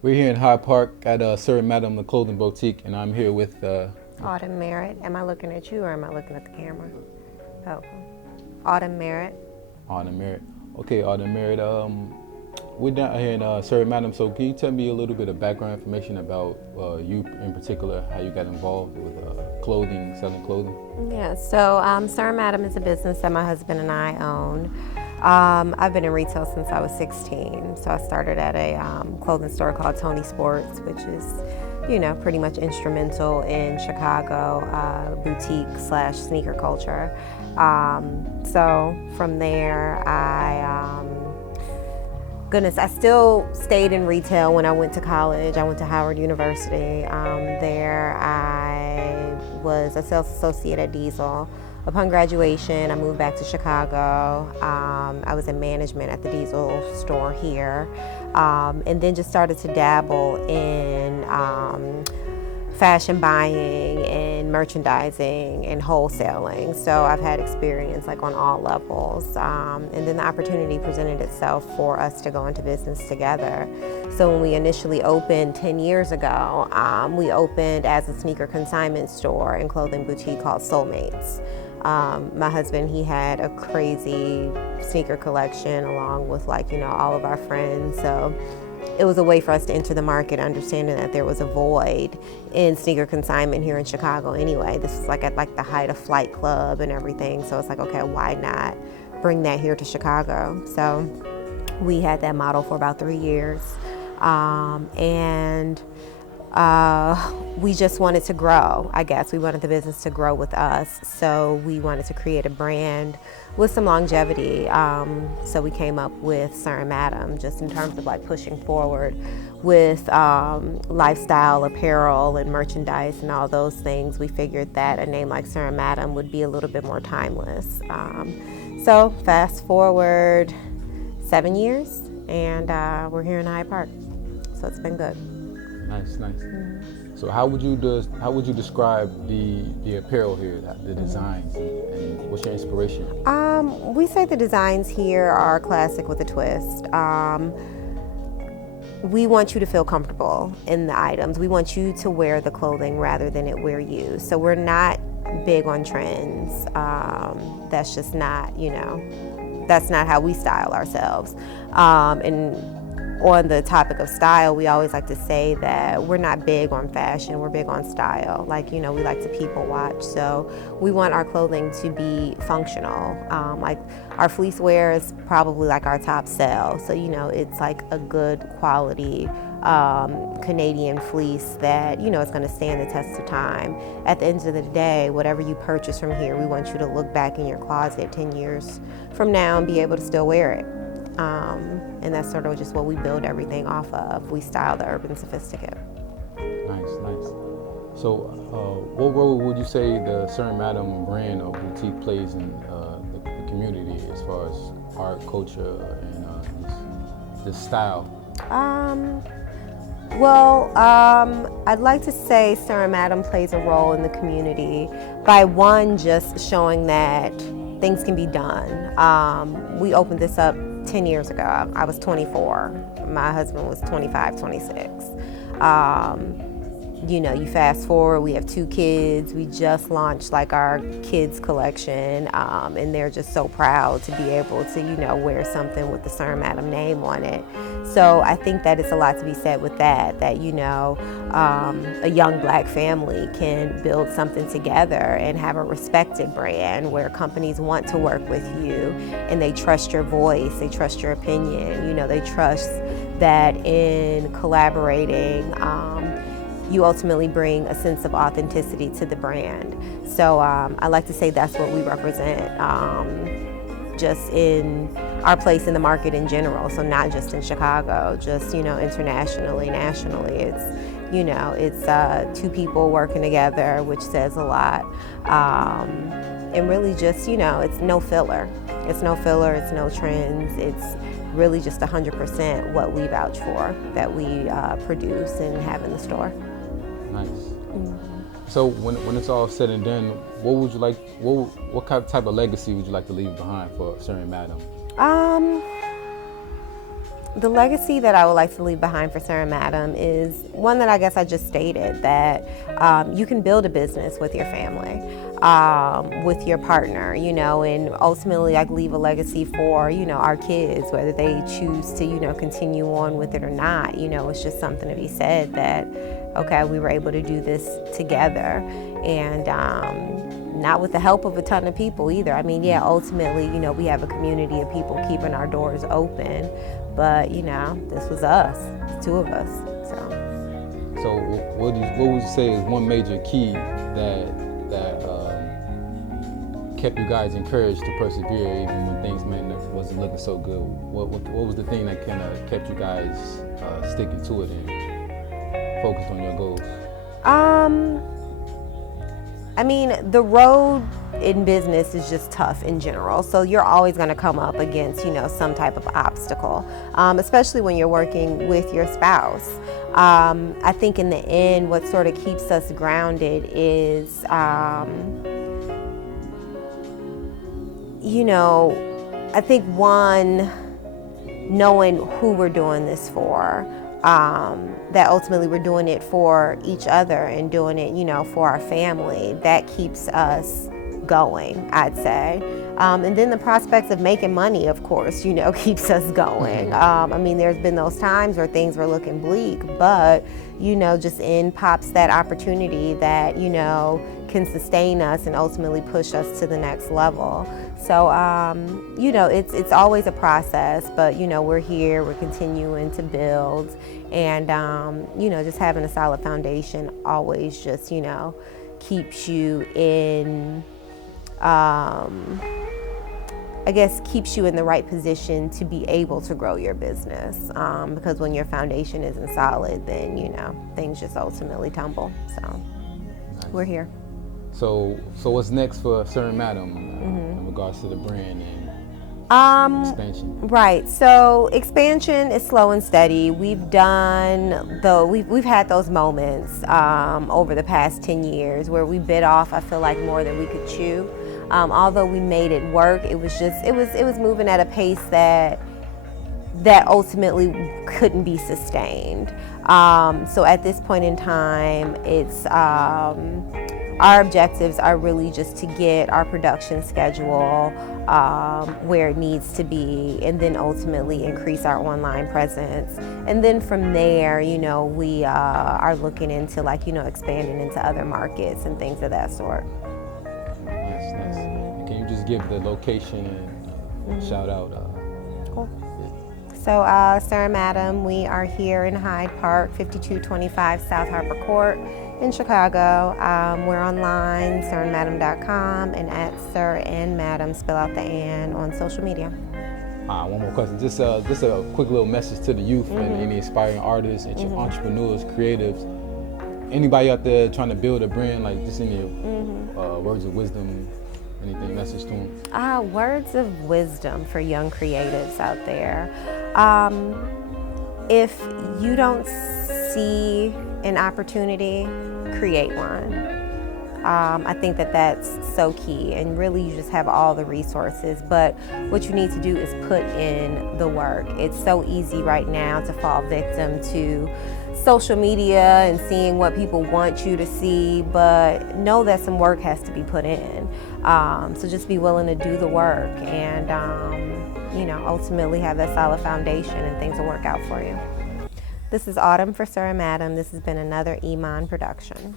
We're here in Hyde Park at SIR&MADAME, the clothing boutique, and I'm here with Autumn Merritt. Am I looking at you or am I looking at the camera? Oh, Autumn Merritt. Autumn Merritt. Okay, Autumn Merritt, we're down here in SIR&MADAME, so can you tell me a little bit of background information about you in particular, how you got involved with clothing, selling clothing? Yeah, so SIR&MADAME is a business that my husband and I own. I've been in retail since I was 16. So I started at a clothing store called Tony Sports, which is, pretty much instrumental in Chicago boutique / sneaker culture. So from there, I still stayed in retail when I went to college. I went to Howard University. There I was a sales associate at Diesel. Upon graduation, I moved back to Chicago. I was in management at the Diesel store here, and then just started to dabble in fashion buying and merchandising and wholesaling. So I've had experience like on all levels. And then the opportunity presented itself for us to go into business together. So when we initially opened 10 years ago, we opened as a sneaker consignment store and clothing boutique called Soulmates. My husband, he had a crazy sneaker collection along with all of our friends. So it was a way for us to enter the market, understanding that there was a void in sneaker consignment here in Chicago anyway. This was at the height of Flight Club and everything. So it's like, okay, why not bring that here to Chicago? So we had that model for about 3 years. And we just wanted to grow, I guess. We wanted the business to grow with us. So we wanted to create a brand with some longevity. So we came up with SIR&MADAME just in terms of pushing forward with lifestyle apparel and merchandise and all those things. We figured that a name like SIR&MADAME would be a little bit more timeless. So fast forward 7 years and we're here in Hyde Park. So it's been good. Nice. Mm-hmm. So how would you describe the apparel here, the designs, and what's your inspiration? We say the designs here are classic with a twist. We want you to feel comfortable in the items. We want you to wear the clothing rather than it wear you. So we're not big on trends. That's just not, that's not how we style ourselves. And on the topic of style, we always like to say that we're not big on fashion, we're big on style. We like to people watch. So we want our clothing to be functional. Our fleece wear is probably our top sell. So, it's a good quality Canadian fleece that, is going to stand the test of time. At the end of the day, whatever you purchase from here, we want you to look back in your closet 10 years from now and be able to still wear it. And that's sort of just what we build everything off of. We style the urban sophisticate. Nice. So what role would you say the SIR&MADAME brand or boutique plays in the community as far as art, culture, and this style? I'd like to say SIR&MADAME plays a role in the community by one, just showing that things can be done. We opened this up 10 years ago. I was 24. My husband was 25, 26. You fast forward, we have 2 kids. We just launched our kids collection, and they're just so proud to be able to, wear something with the SIR&MADAME name on it. So I think that it's a lot to be said with that, a young black family can build something together and have a respected brand where companies want to work with you and they trust your voice, they trust your opinion, they trust that in collaborating, you ultimately bring a sense of authenticity to the brand. So I like to say that's what we represent, just in our place in the market in general. So not just in Chicago, just internationally, nationally. It's 2 people working together, which says a lot. And really just it's no filler. It's no filler. It's no trends. It's really just 100% what we vouch for, that we produce and have in the store. Nice. Mm-hmm. So when it's all said and done, what type of legacy would you like to leave behind for SIR&MADAME? The legacy that I would like to leave behind for Sir and Madam is one that I guess I just stated, that you can build a business with your family, with your partner, you know, and ultimately like leave a legacy for, you know, our kids, whether they choose to, you know, continue on with it or not. You know, it's just something to be said that, okay, we were able to do this together, and not with the help of a ton of people either. I mean, yeah, ultimately, you know, we have a community of people keeping our doors open, but, you know, this was us, two of us, So what would you say is one major key that kept you guys encouraged to persevere even when things wasn't looking so good? What was the thing that kind of kept you guys sticking to it and focused on your goals? I mean, the road in business is just tough in general. So you're always going to come up against, you know, some type of obstacle, especially when you're working with your spouse. I think in the end, what sort of keeps us grounded is, you know, I think one, knowing who we're doing this for. That ultimately we're doing it for each other and doing it, you know, for our family. That keeps us going, I'd say. And then the prospects of making money, of course, you know, keeps us going. I mean, there's been those times where things were looking bleak, but, you know, just in pops that opportunity that, you know, can sustain us and ultimately push us to the next level. So, you know, it's always a process, but, you know, we're here, we're continuing to build, and, you know, just having a solid foundation always just, you know, keeps you in, I guess, keeps you in the right position to be able to grow your business, because when your foundation isn't solid, then, you know, things just ultimately tumble. So we're here. So what's next for Sir and Madam in regards to the brand and expansion? Right. So expansion is slow and steady. We've had those moments over the past 10 years where we bit off, I feel like, more than we could chew. Although we made it work, it was moving at a pace that ultimately couldn't be sustained. So at this point in time, it's our objectives are really just to get our production schedule where it needs to be, and then ultimately increase our online presence. And then from there, you know, we are looking into, like, you know, expanding into other markets and things of that sort. Nice. Can you just give the location and shout out? Cool. So, Sir and Madam, we are here in Hyde Park, 5225 South Harbor Court in Chicago. We're online, sirandmadam.com, and at Sir and Madam, spell out the "and" on social media. One more question. Just a quick little message to the youth and any aspiring artists, entrepreneurs, creatives, anybody out there trying to build a brand, like just any words of wisdom, anything, message to them? Words of wisdom for young creatives out there. If you don't see an opportunity, create one. I think that's so key, and really you just have all the resources, but what you need to do is put in the work. It's so easy right now to fall victim to social media and seeing what people want you to see, but know that some work has to be put in. So just be willing to do the work, and you know, ultimately have that solid foundation, and things will work out for you. This is Autumn for Sir and Madam. This has been another Iman production.